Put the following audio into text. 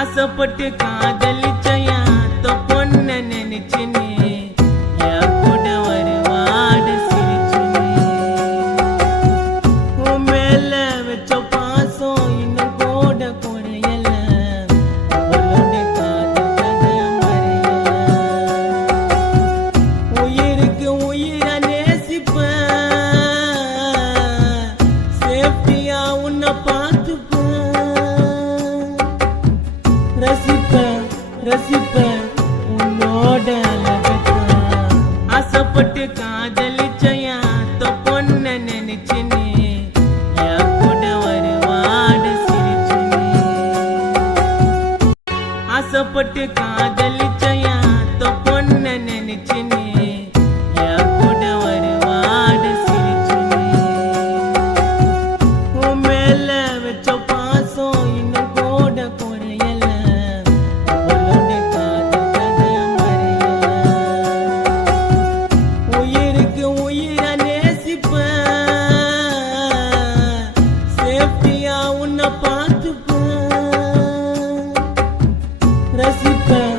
ஆசைப்பட்டு காதலிச்சையா பொண்ண நினைச்சுனே என் கூட வருவாடு சிரிச்சுனே உன் மேல வச்ச பாசம் இன்னும் கூட குறையல அவளோட காதல் கதை மறையல உயிருக்கு உயிரை நேசிப்பேன் சேஃப்டியா உன்னை பார்த்துப்பேன் ரசிப்பேன் உன்னோட அழகத்தான் ஆசைப்பட்டு காதலிச்சையா பொண்ண நினைச்சுனே என் கூட வருவாடு சிரிச்சுனே ஆசைப்பட்டு காதலிச்சையா பொண்ண நினைச்சுனே என் கூட வருவாடு சிரிச்சுனே உன் மேல வச்ச பாசம் இன்னும் கூட குறையல அவளோட காதல் கதை மறையல உயிருக்கு உயிரை நேசிப்பேன் சேஃப்டியா உன்னை பார்த்துப்பேன் ரசிப்பேன்